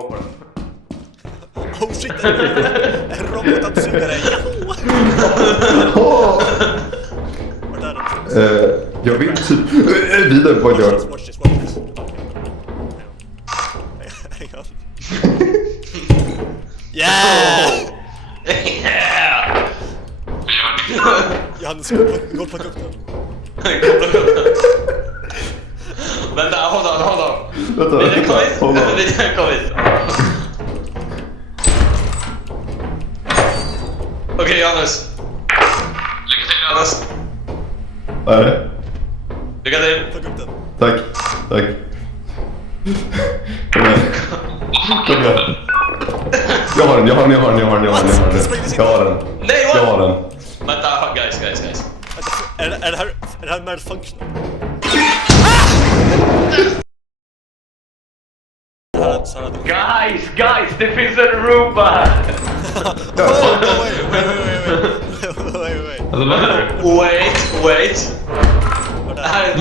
gå på den. Oh shit! En robotdammsugare! Vart är den? Jag vet typ... Vidare på jag. Watch this. Hang on. Yeah! Yeah! Johannes, gå och plocka upp den. Vänta, hold on. Vänta, Kom hit. Okej, Johannes. Lycka till, Johannes. Vad är det? Lycka till. Plocka upp den. Tack. Kom igen. Jag har den. Nej, what? Jag har den. Vänta, guys. Är det här malfunctional? Guys, det finns en Roomba! Wait. Alltså vad är det? Wait. Här.